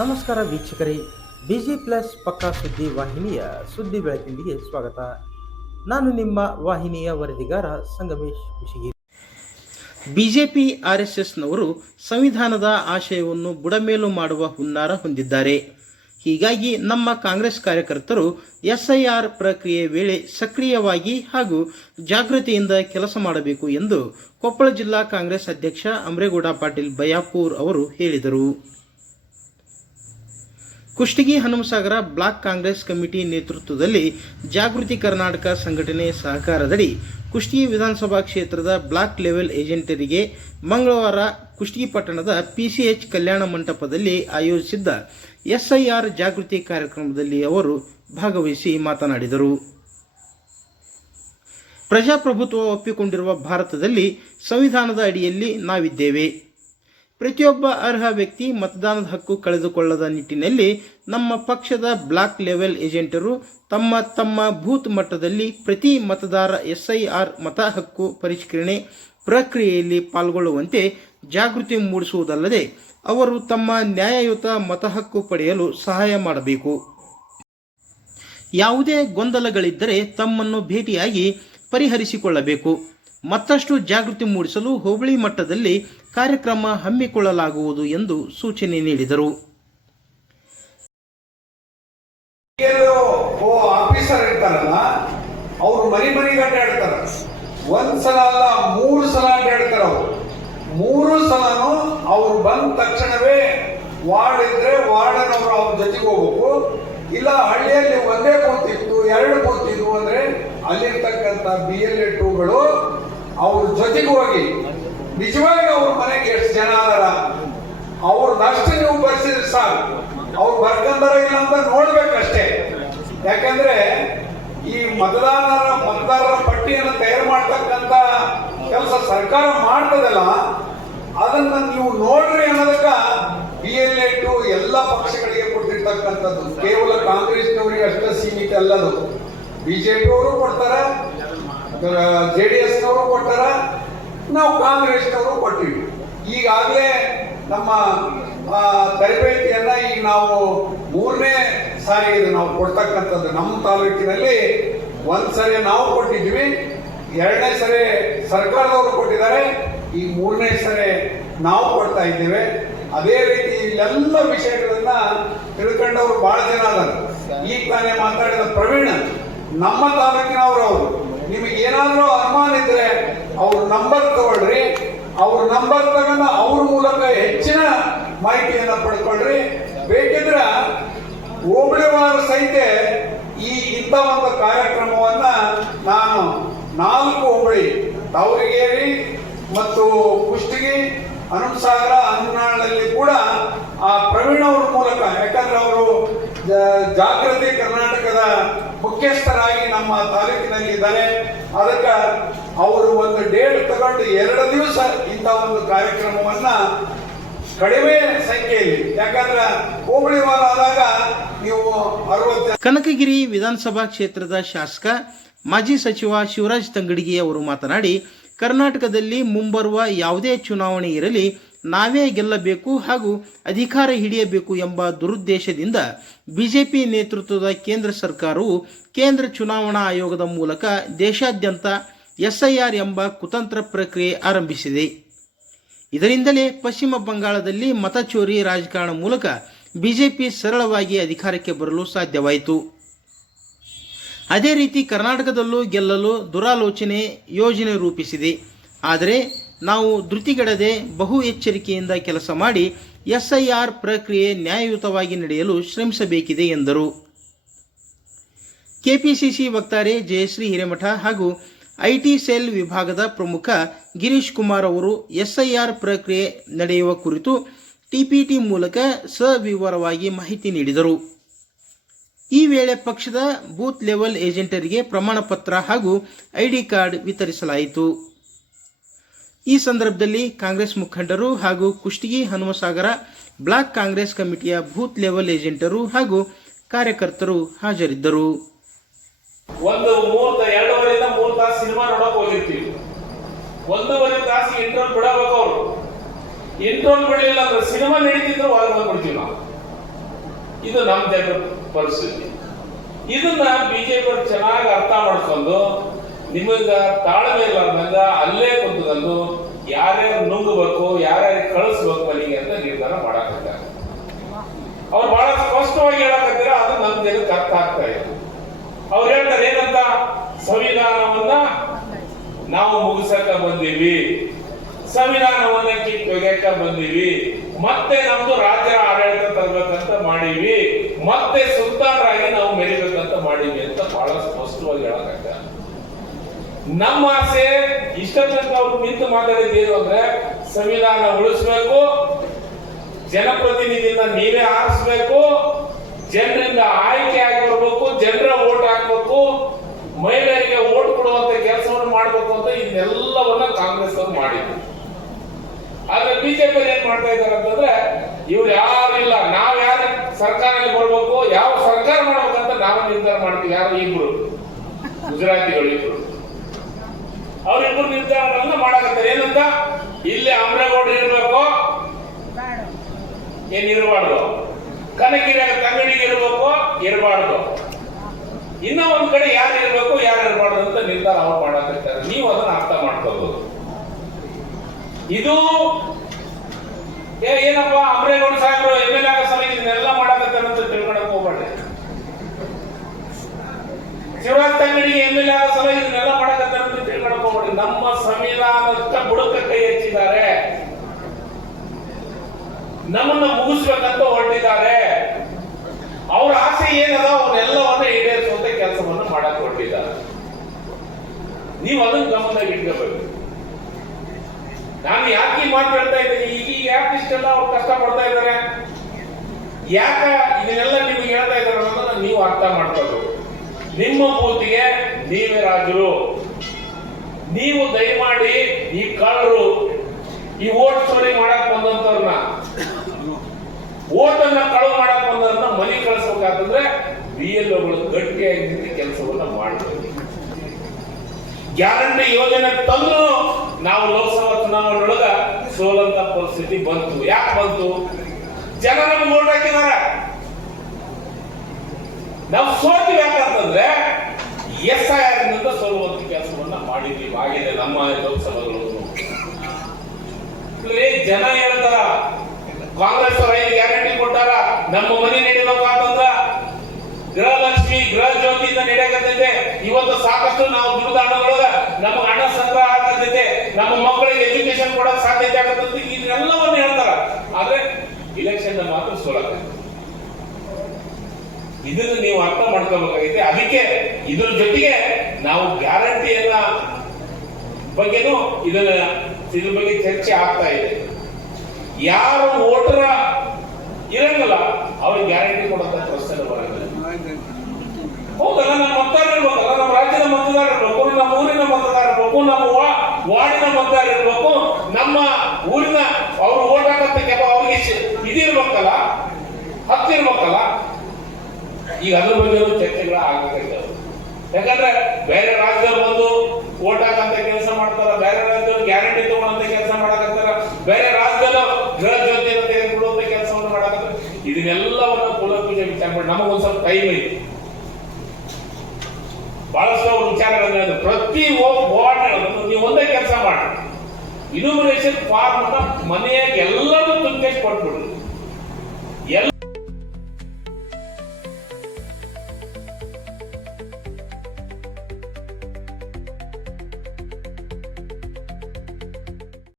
ನಮಸ್ಕಾರ ವೀಕ್ಷಕರೇ, busy plus ಪಕ್ಕಾ ಸುದ್ದಿ ವಾಹಿನಿಯ ಸುದ್ದಿ ಬೆಳಕಿಂಡಿಗೆ ಸ್ವಾಗತ. ನಾನು ನಿಮ್ಮ ವಾಹಿನಿಯ ವರದಿಗಾರ ಸಂಗಮೇಶ್ ಕುಶಿಗಿ. ಬಿಜೆಪಿ ಆರ್ಎಸ್ಎಸ್ನವರು ಸಂವಿಧಾನದ ಆಶಯವನ್ನು ಬುಡಮೇಲು ಮಾಡುವ ಹುನ್ನಾರ ಹೊಂದಿದ್ದಾರೆ. ಹೀಗಾಗಿ ನಮ್ಮ ಕಾಂಗ್ರೆಸ್ ಕಾರ್ಯಕರ್ತರು ಎಸ್ಐಆರ್ ಪ್ರಕ್ರಿಯೆ ವೇಳೆ ಸಕ್ರಿಯವಾಗಿ ಹಾಗೂ ಜಾಗೃತಿಯಿಂದ ಕೆಲಸ ಮಾಡಬೇಕು ಎಂದು ಕೊಪ್ಪಳ ಜಿಲ್ಲಾ ಕಾಂಗ್ರೆಸ್ ಅಧ್ಯಕ್ಷ ಅಮರೇಗೌಡ ಪಾಟೀಲ್ ಬಯಾಪೂರ್ ಅವರು ಹೇಳಿದರು. ಕುಷ್ಟಗಿ ಹನುಮಸಾಗರ ಬ್ಲಾಕ್ ಕಾಂಗ್ರೆಸ್ ಕಮಿಟಿ ನೇತೃತ್ವದಲ್ಲಿ ಜಾಗೃತಿ ಕರ್ನಾಟಕ ಸಂಘಟನೆ ಸಹಕಾರದಡಿ ಕುಷ್ಟಗಿ ವಿಧಾನಸಭಾ ಕ್ಷೇತ್ರದ ಬ್ಲಾಕ್ ಲೆವೆಲ್ ಏಜೆಂಟರಿಗೆ ಮಂಗಳವಾರ ಕುಷ್ಟಗಿ ಪಟ್ಟಣದ ಪಿಸಿಎಚ್ ಕಲ್ಯಾಣ ಮಂಟಪದಲ್ಲಿ ಆಯೋಜಿಸಿದ್ದ ಎಸ್ಐಆರ್ ಜಾಗೃತಿ ಕಾರ್ಯಕ್ರಮದಲ್ಲಿ ಅವರು ಭಾಗವಹಿಸಿ ಮಾತನಾಡಿದರು. ಪ್ರಜಾಪ್ರಭುತ್ವ ಒಪ್ಪಿಕೊಂಡಿರುವ ಭಾರತದಲ್ಲಿ ಸಂವಿಧಾನದ ಅಡಿಯಲ್ಲಿ ನಾವಿದ್ದೇವೆ. ಪ್ರತಿಯೊಬ್ಬ ಅರ್ಹ ವ್ಯಕ್ತಿ ಮತದಾನದ ಹಕ್ಕು ಕಳೆದುಕೊಳ್ಳದ ನಿಟ್ಟಿನಲ್ಲಿ ನಮ್ಮ ಪಕ್ಷದ ಬ್ಲಾಕ್ ಲೆವೆಲ್ ಏಜೆಂಟರು ತಮ್ಮ ತಮ್ಮ ಬೂತ್ ಮಟ್ಟದಲ್ಲಿ ಪ್ರತಿ ಮತದಾರ ಎಸ್ಐಆರ್ ಮತ ಹಕ್ಕು ಪರಿಷ್ಕರಣೆ ಪ್ರಕ್ರಿಯೆಯಲ್ಲಿ ಪಾಲ್ಗೊಳ್ಳುವಂತೆ ಜಾಗೃತಿ ಮೂಡಿಸುವುದಲ್ಲದೆ ಅವರು ತಮ್ಮ ನ್ಯಾಯಯುತ ಮತ ಹಕ್ಕು ಪಡೆಯಲು ಸಹಾಯ ಮಾಡಬೇಕು. ಯಾವುದೇ ಗೊಂದಲಗಳಿದ್ದರೆ ತಮ್ಮನ್ನು ಭೇಟಿಯಾಗಿ ಪರಿಹರಿಸಿಕೊಳ್ಳಬೇಕು. ಮತ್ತಷ್ಟು ಜಾಗೃತಿ ಮೂಡಿಸಲು ಹೋಬಳಿ ಮಟ್ಟದಲ್ಲಿ ಕಾರ್ಯಕ್ರಮ ಹಮ್ಮಿಕೊಳ್ಳಲಾಗುವುದು ಎಂದು ಸೂಚನೆ ನೀಡಿದರು. ಆಫೀಸರ್ ಇರ್ತಾರಲ್ಲ, ಅವ್ರು ಮನಿ ಅಡ್ಡಾಡ್ತಾರ. ಒಂದ್ಸಲ ಅಲ್ಲ 3 ಸಲ ಅಡ್ಡಾಡ್ತಾರ. ಅವ್ರು 3 ಸಲನು ಅವ್ರು ಬಂದ ತಕ್ಷಣವೇ ವಾರ್ಡ್ ಇದ್ರೆ ವಾರ್ಡನವರು ಅವ್ರ ಜೊತೆಗೆ ಹೋಗ್ಬೇಕು. ಇಲ್ಲ ಹಳ್ಳಿಯಲ್ಲಿ ಒಂದೇ ಕೂತಿತ್ತು 2 ಕೂತಿದ್ವು ಅಂದ್ರೆ ಅಲ್ಲಿರ್ತಕ್ಕಂಥ BLA2ಗಳು ಅವ್ರ ಜೊತೆಗೆ ಹೋಗಿ ನಿಜವಾಗಿ ಅವ್ರ ಮನೆಗೆ ಎಷ್ಟು ಜನ ಅದರ ಅವ್ರದಷ್ಟು ನೀವು ಬರ್ಸಿದ್ರೆ ಸಾಕು. ಅವ್ರು ಬರ್ಕಂದಾರ ಇಲ್ಲ ಅಂತ ನೋಡ್ಬೇಕಷ್ಟೇ. ಯಾಕಂದ್ರೆ ಈ ಮತದಾರರ ಪಟ್ಟಿಯನ್ನು ತಯಾರು ಮಾಡ್ತಕ್ಕಂಥ ಕೆಲಸ ಸರ್ಕಾರ ಮಾಡ್ತದಲ್ಲ, ಅದನ್ನ ನೀವು ನೋಡ್ರಿ ಅನ್ನೋದಕ್ಕ BLA2 ಎಲ್ಲ ಪಕ್ಷಗಳಿಗೆ ಕೊಟ್ಟಿರ್ತಕ್ಕಂಥದ್ದು. ಕೇವಲ ಕಾಂಗ್ರೆಸ್ನವರಿಗೆ ಅಷ್ಟೇ ಸೀಮಿತ ಅಲ್ಲದು. ಬಿಜೆಪಿ ಅವರು ಕೊಡ್ತಾರ, JDS ನವರು ಕೊಟ್ಟಾರ, ನಾವು ಕಾಂಗ್ರೆಸ್ನವರು ಕೊಟ್ಟಿವಿ. ಈಗಾಗಲೇ ನಮ್ಮ ತರಬೇತಿಯನ್ನ ಈಗ ನಾವು 3ನೇ ಸಾರಿ ಇದು ನಾವು ಕೊಡ್ತಕ್ಕಂಥದ್ದು. ನಮ್ಮ ತಾಲೂಕಿನಲ್ಲಿ 1 ಸರಿ ನಾವು ಕೊಟ್ಟಿದ್ವಿ, 2ನೇ ಸರಿ ಸರ್ಕಾರದವರು ಕೊಟ್ಟಿದ್ದಾರೆ, ಈ 3ನೇ ಸರಿ ನಾವು ಕೊಡ್ತಾ ಇದ್ದೇವೆ. ಅದೇ ರೀತಿ ಇಲ್ಲೆಲ್ಲ ವಿಷಯಗಳನ್ನ ತಿಳ್ಕೊಂಡವ್ರು ಬಹಳ ಜನ ಅದಾರ. ಈಗ ತಾನೇ ಮಾತಾಡಿದ ಪ್ರವೀಣ್ ನಮ್ಮ ತಾಲೂಕಿನವರು. ಅವರು ನಿಮಗೆ ಏನಾದ್ರೂ ಅನುಮಾನ ಇದ್ರೆ ಅವ್ರ ನಂಬರ್ ತಗೊಳ್ರಿ. ಅವ್ರ ನಂಬರ್ ತಗೊಂಡು ಅವ್ರ ಮೂಲಕ ಹೆಚ್ಚಿನ ಮಾಹಿತಿಯನ್ನ ಪಡ್ಕೊಳ್ರಿ. ಬೇಕಿದ್ರ ಹೋಬಳಿವಾರ ಸಹಿತ ಇಂಥ ಒಂದು ಕಾರ್ಯಕ್ರಮವನ್ನ ನಾನು 4 ಹೋಬಳಿ ತಾವರಿಗೇರಿ ಮತ್ತು ಕುಷ್ಟಗಿ, ಹನುಮಸಾಗರ, ಹನುಮನಾಳಲ್ಲಿ ಕೂಡ ಆ ಪ್ರವೀಣ್ ಅವ್ರ ಮೂಲಕ, ಯಾಕಂದ್ರೆ ಅವರು ಜಾಗೃತಿ ಕರ್ನಾಟಕದ ಮುಖ್ಯಸ್ಥರಾಗಿ ನಮ್ಮ ತಾಲೂಕಿನಲ್ಲಿ ಇದ್ದಾರೆ. ಅದಕ್ಕೆ ಅವರು ಒಂದು ಡೇಟ್ ತಗೊಂಡು 2 ದಿವಸ ಇಂಥ ಒಂದು ಕಾರ್ಯಕ್ರಮವನ್ನ ಕಡಿಮೆ ಸಂಖ್ಯೆಯಲ್ಲಿ, ಯಾಕಂದ್ರೆ ಹೋಬಳಿ ವಾರ ಆದಾಗ ನೀವು 60. ಕನಕಗಿರಿ ವಿಧಾನಸಭಾ ಕ್ಷೇತ್ರದ ಶಾಸಕ ಮಾಜಿ ಸಚಿವ ಶಿವರಾಜ್ ತಂಗಡಗಿ ಅವರು ಮಾತನಾಡಿ, ಕರ್ನಾಟಕದಲ್ಲಿ ಮುಂಬರುವ ಯಾವುದೇ ಚುನಾವಣೆ ಇರಲಿ ನಾವೇ ಗೆಲ್ಲಬೇಕು ಹಾಗೂ ಅಧಿಕಾರ ಹಿಡಿಯಬೇಕು ಎಂಬ ದುರುದ್ದೇಶದಿಂದ ಬಿಜೆಪಿ ನೇತೃತ್ವದ ಕೇಂದ್ರ ಸರ್ಕಾರವು ಕೇಂದ್ರ ಚುನಾವಣಾ ಆಯೋಗದ ಮೂಲಕ ದೇಶಾದ್ಯಂತ ಎಸ್ಐಆರ್ ಎಂಬ ಕುತಂತ್ರ ಪ್ರಕ್ರಿಯೆ ಆರಂಭಿಸಿದೆ. ಇದರಿಂದಲೇ ಪಶ್ಚಿಮ ಬಂಗಾಳದಲ್ಲಿ ಮತಚೋರಿ ರಾಜಕಾರಣ ಮೂಲಕ ಬಿಜೆಪಿ ಸರಳವಾಗಿ ಅಧಿಕಾರಕ್ಕೆ ಬರಲು ಸಾಧ್ಯವಾಯಿತು. ಅದೇ ರೀತಿ ಕರ್ನಾಟಕದಲ್ಲೂ ಗೆಲ್ಲಲು ದುರಾಲೋಚನೆ ಯೋಜನೆ ರೂಪಿಸಿದೆ. ಆದರೆ ನಾವು ಧೃತಿಗೆಡದೆ ಬಹು ಎಚ್ಚರಿಕೆಯಿಂದ ಕೆಲಸ ಮಾಡಿ ಎಸ್ಐಆರ್ ಪ್ರಕ್ರಿಯೆ ನ್ಯಾಯಯುತವಾಗಿ ನಡೆಯಲು ಶ್ರಮಿಸಬೇಕಿದೆ ಎಂದರು. ಕೆಪಿಸಿಸಿ ವಕ್ತಾರೆ ಜಯಶ್ರೀ ಹಿರೇಮಠ ಹಾಗೂ ಐಟಿ ಸೆಲ್ ವಿಭಾಗದ ಪ್ರಮುಖ ಗಿರೀಶ್ ಕುಮಾರ್ ಅವರು ಎಸ್ಐಆರ್ ಪ್ರಕ್ರಿಯೆ ನಡೆಯುವ ಕುರಿತು ಟಿಪಿಟಿ ಮೂಲಕ ಸವಿವರವಾಗಿ ಮಾಹಿತಿ ನೀಡಿದರು. ಈ ವೇಳೆ ಪಕ್ಷದ ಬೂತ್ ಲೆವೆಲ್ ಏಜೆಂಟರಿಗೆ ಪ್ರಮಾಣ ಪತ್ರ ಹಾಗೂ ಐಡಿ ಕಾರ್ಡ್ ವಿತರಿಸಲಾಯಿತು. ಈ ಸಂದರ್ಭದಲ್ಲಿ ಕಾಂಗ್ರೆಸ್ ಮುಖಂಡರು ಹಾಗೂ ಕುಷ್ಟಗಿ ಹನುಮಸಾಗರ ಬ್ಲಾಕ್ ಕಾಂಗ್ರೆಸ್ ಕಮಿಟಿಯ ಬೂತ್ ಲೆವೆಲ್ ಏಜೆಂಟರು ಹಾಗೂ ಕಾರ್ಯಕರ್ತರು ಹಾಜರಿದ್ದರು. 2.5 ತಾಸು ಸಿನಿಮಾ ನೋಡಕ್ ಹೋಗಿರ್ತೀವಿ. 1.5 ತಾಸು ಇಂಟ್ರೋಲ್ ಬಿಡಬೇಕು. ಅವರು ಇಂಟ್ರೋಲ್ ಬಿಡಲಿಲ್ಲ ಅಂದ್ರೆ ಸಿನಿಮಾ ನಡೀತಿದ್ರು ಒಳಗೆ ಬಂದ್ಬಿಡ್ತೀವಿ ನಾವು. ಇದು ನಮ್ಮ ಜನರ ಪರಿಸ್ಥಿತಿ. ಇದನ್ನ ಬಿಜೆಪಿ ಚೆನ್ನಾಗಿ ಅರ್ಥ ಮಾಡ್ಕೊಂಡು ನಿಮಗ ತಾಳ್ಮೆ ಇಲ್ಲದಂಗ ಅಲ್ಲೇ ಕುಂತ್ಕೊಂಡು ಯಾರ್ಯಾರು ನುಂಗಬೇಕು ಯಾರ್ಯಾರು ಕಳಿಸ್ಬೇಕು ಮನೆಗೆ ಅಂತ ನಿರ್ಧಾರ ಮಾಡಾಕತ್ತಾರೆ. ಅವ್ರು ಬಹಳ ಸ್ಪಷ್ಟವಾಗಿ ಹೇಳಕತ್ತೀರ, ಅದು ನಮ್ಮ ಜನಕ್ಕೆ ಅರ್ಥ ಆಗ್ತಾ ಇದೆ. ಅವ್ರು ಹೇಳ್ತಾರೆ ಏನಂತ, ಸಂವಿಧಾನವನ್ನ ನಾವು ಮುಗಿಸಕ ಬಂದೀವಿ, ಸಂವಿಧಾನವನ್ನ ಕಿತ್ತೊಗೆಯಕ ಬಂದೀವಿ, ಮತ್ತೆ ನಮ್ದು ರಾಜ್ಯ ಆಡಳಿತ ತರಬೇಕಂತ ಮಾಡೀವಿ, ಮತ್ತೆ ಸುಲ್ತಾನರಾಗಿ ನಾವು ಮೆರಿಬೇಕಂತ ಮಾಡೀವಿ ಅಂತ ಬಹಳ ಸ್ಪಷ್ಟವಾಗಿ ಹೇಳಕತ್ತಾರೆ. ನಮ್ಮ ಆಸೆ ಇಷ್ಟ ತನಕ ಅವ್ರು ನಿಂತು ಮಾತಾಡಿದ್ದೇನು ಅಂದ್ರೆ, ಸಂವಿಧಾನ ಉಳಿಸ್ಬೇಕು, ಜನಪ್ರತಿನಿಧಿಯಿಂದ ನೀವೇ ಆರಿಸ್ಬೇಕು, ಜನರಿಂದ ಆಯ್ಕೆ ಆಗಿ ಬರ್ಬೇಕು, ಜನರ ಓಟ್ ಹಾಕ್ಬೇಕು, ಮಹಿಳೆಯರಿಗೆ ಓಟ್ ಕೊಡುವಂತ ಕೆಲಸವನ್ನು ಮಾಡ್ಬೇಕು ಅಂತ ಇದನ್ನೆಲ್ಲವನ್ನ ಕಾಂಗ್ರೆಸ್ ಅವರು ಮಾಡಿದ್ರು. ಆದ್ರೆ ಬಿಜೆಪಿ ಏನ್ ಮಾಡ್ತಾ ಇದಾರೆ ಅಂತಂದ್ರೆ, ಇವ್ರು ಯಾರಿಲ್ಲ, ನಾವ್ ಯಾರ ಸರ್ಕಾರದಲ್ಲಿ ಬರ್ಬೇಕು, ಯಾವ ಸರ್ಕಾರ ಮಾಡ್ಬೇಕಂತ ನಾವು ನಿರ್ಧಾರ ಮಾಡ್ತೀವಿ. ಯಾರು ಇಬ್ರು ಗುಜರಾತಿಗಳು ಇಬ್ರು, ಅವ್ರಿಬ್ರು ನಿರ್ಧಾರಗಳನ್ನ ಮಾಡಕತ್ತಾರೆ. ಏನಂತ, ಇಲ್ಲಿ ಅಮರೇಗೌಡ ಇರ್ಬೇಕು, ಏನ್ ಇರಬಾರ್ದು, ಕನಗಿರಿ ತಂಗಡಿಗೆ ಇರ್ಬೇಕು, ಇರಬಾರ್ದು, ಇನ್ನ ಒಂದ್ ಕಡೆ ಯಾರು ಇರ್ಬೇಕು ಯಾರು ಇರಬಾರ್ದು ಅಂತ ನಿರ್ಧಾರ ಅವ್ರು ಮಾಡಕತ್ತಾರೆ. ನೀವು ಅದನ್ನ ಅರ್ಥ ಮಾಡ್ಕೋಬಹುದು. ಇದು ಏನಪ್ಪ ಅಮರೇಗೌಡ ಸಾಹೇಬರು MLA ಆಗೋ ಸಲ ಇದನ್ನೆಲ್ಲ ಮಾಡಕತ್ತಾರೆ ಅಂತ ತಿಳ್ಕೊಳಕ್ ಹೋಗ್ಬೇಡ್ರಿ. ಶಿವರಾಜ್ ತಂಗಡಿಗೆ MLA ಆಗೋ ಸಲ ಇದನ್ನೆಲ್ಲ ಮಾಡಕತ್ತಾರೆ ಅಂತ ತಿಳ್ಕೊಳಕ್ ಹೋಗ್ಬೇಡ್ರಿ. ನಮ್ಮ ಸಂವಿಧಾನಕ್ಕೆ ಬುಡಕ ಕೈ ಹಚ್ಚಿದ್ದಾರೆ, ನಮ್ಮನ್ನ ಮುಗಿಸ್ಬೇಕಂತ ಹೊರಟಿದ್ದಾರೆ. ಅವ್ರ ಆಸೆ ಏನದ ಅವನ್ನೆಲ್ಲವನ್ನ ಈಡೇರಿಸುವಂತ ಕೆಲಸವನ್ನ ಮಾಡಕ್ ಹೊರಟಿದ್ದಾರೆ. ನೀವು ಅದನ್ನ ಗಮನದಾಗ ಇಟ್ಕೋಬೇಕು. ನಾನು ಯಾಕೆ ಮಾತು ಹೇಳ್ತಾ ಇದ್ದೀನಿ, ಈಗ ಯಾಕೆ ಇಷ್ಟೆಲ್ಲ ಅವ್ರು ಕಷ್ಟ ಪಡ್ತಾ ಇದ್ದಾರೆ, ಯಾಕ ಇದನ್ನೆಲ್ಲ ನಿಮ್ಗೆ ಹೇಳ್ತಾ ಇದ್ದಾರೆ ಅನ್ನೋದನ್ನ ನೀವು ಅರ್ಥ ಮಾಡ್ಕೋಬೇಕು. ನಿಮ್ಮ ಬೂತಿಗೆ ನೀವೇ ರಾಜರು. ನೀವು ದಯಮಾಡಿ ಈ ಕಳ್ಳರು, ಈ ಓಟ್ ಚೋರಿ ಮಾಡಕ್ ಬಂದಂತವ್ರನ್ನ, ಓಟನ್ನ ಕಳು ಮಾಡಕ್ ಬಂದವ್ರನ್ನ ಮನೆ ಕಳಿಸ್ಬೇಕಾದ್ರೆ BLOಗಳು ಗಟ್ಟಿಯಾಗಿ ನಿಂತು ಕೆಲಸವನ್ನ ಮಾಡಬೇಕು. ಗ್ಯಾರಂಟಿ ಯೋಜನೆ ತಂದು ನಾವು ಲೋಕಸಭಾ ಚುನಾವಣೆಯೊಳಗ ಸೋಲಂತ ಪರಿಸ್ಥಿತಿ ಬಂತು. ಯಾಕೆ ಬಂತು? ಜನ ನಮ್ಗೆ ಓಟ್ ಹಾಕಿದಾರ. ನಾವು ಸೋತಿವಿ ಯಾಕಂತಂದ್ರೆ SIR ನಿಂದ ಸೋಲುವಂತ ಕೆಲಸವನ್ನ ಮಾಡಿದ್ವಿ. ಆಗಿದೆ ನಮ್ಮ ಲೋಕಸಭೆಗಳು. ಜನ ಹೇಳ್ತಾರ, ಕಾಂಗ್ರೆಸ್ ಅವರು 5 ಗ್ಯಾರಂಟಿ ಕೊಟ್ಟಾರ, ನಮ್ಮ ಮನೆ ನಡಿಬೇಕಂತಂದ್ರ ಗೃಹಲಕ್ಷ್ಮಿ ಗೃಹ ಜ್ಯೋತಿಯಿಂದ ನಡೆಯಕತ್ತೈತೆ. ಇವತ್ತು ಸಾಕಷ್ಟು ನಾವು ದುಡ್ಡು ಹಣದೊಳಗ ನಮ್ಮ ಹಣ ಸಂಗ್ರಹ ಆಗತೈತೆ, ನಮ್ಮ ಮಕ್ಕಳಿಗೆ ಎಜುಕೇಶನ್ ಕೊಡಕ್ ಸಾಧ್ಯತೆ ಆಗತ್ತಂತ ಇದನ್ನೆಲ್ಲವನ್ನು ಹೇಳ್ತಾರ. ಆದ್ರೆ ಇಲೆಕ್ಷನ್ ಮಾತ್ರ ಸೋಲಾಗತ್ತೆ. ಇದನ್ನ ನೀವು ಅರ್ಥ ಮಾಡ್ಕೋಬೇಕಾಗೈತೆ. ಅದಕ್ಕೆ ಇದ್ರ ಜೊತೆಗೆ ನಾವು ಗ್ಯಾರಂಟಿಯನ್ನ ಬಗ್ಗೆನೂ ಇದ್ರ ಬಗ್ಗೆ ಚರ್ಚೆ ಆಗ್ತಾ ಇದೆ. ಯಾರು ವೋಟರ ಇರಂಗಲ್ಲ ಅವ್ರಿಗೆ ಗ್ಯಾರಂಟಿ ಕೊಡುವಂತ ಪ್ರಶ್ನೆ ಬರಂಗಿಲ್ಲ. ಹೌದಲ್ಲ, ನಮ್ಮ ಮತದಾರ ಇರ್ಬೇಕಲ್ಲ, ನಮ್ಮ ರಾಜ್ಯದ ಮತದಾರ ಇರ್ಬೇಕು, ನಮ್ಮ ಊರಿನ ಮತದಾರ ಇರ್ಬೇಕು, ನಮ್ಮ ವಾರ್ಡಿನ ಮತದಾರ ಇರ್ಬೇಕು, ನಮ್ಮ ಊರಿನ ಅವ್ರು ಓಟ್ ಹಾಕಂತ ಅವ್ರಿಗೆ ಇದಿರ್ಬೇಕಲ್ಲ, ಹತ್ತಿರ್ಬೇಕಲ್ಲ. ಈಗ ಅದ್ರ ಬಗ್ಗೆ ಚರ್ಚೆಗಳು ಆಗ್ಬೇಕಾಯ್ತವೆ. ಯಾಕಂದ್ರೆ ಬೇರೆ ರಾಜ್ಯದವ್ರು ಬಂದು ಓಟ್ ಹಾಕಂತ ಕೆಲಸ ಮಾಡ್ತಾರ, ಬೇರೆ ರಾಜ್ಯದವ್ರು ಗ್ಯಾರಂಟಿ ತಗೊಳ್ಳಂತ ಕೆಲಸ ಮಾಡಕತ್ತಾರ, ಬೇರೆ ರಾಜ್ಯದ ಗೃಹ ಜ್ಯೋತಿಯನ್ನು ತೆಗೆದುಕೊಳ್ಳುವಂತ ಕೆಲಸವನ್ನು ಮಾಡಕತ್ತಾರ. ಇದನ್ನೆಲ್ಲವನ್ನ ಕೂಲಂಕುಷ ವಿಚಾರ ಮಾಡಿ ನಮಗೊಂದ್ ಸ್ವಲ್ಪ ಟೈಮ್ ಐತಿ. ಬಹಳಷ್ಟು ಅವ್ರ ವಿಚಾರಗಳನ್ನ ಹೇಳಿದ್ರು. ಪ್ರತಿ ವಾರ್ಡ್ ನೀವು ಒಂದೇ ಕೆಲಸ ಮಾಡಿ, ಇನ್ಯೂಮರೇಷನ್ ಫಾರ್ಮ್ ಮನೆಯಾಗ ಎಲ್ಲರೂ ತುಂಬಿಸಿ ಕೊಟ್ಬಿಡ್ರಿ.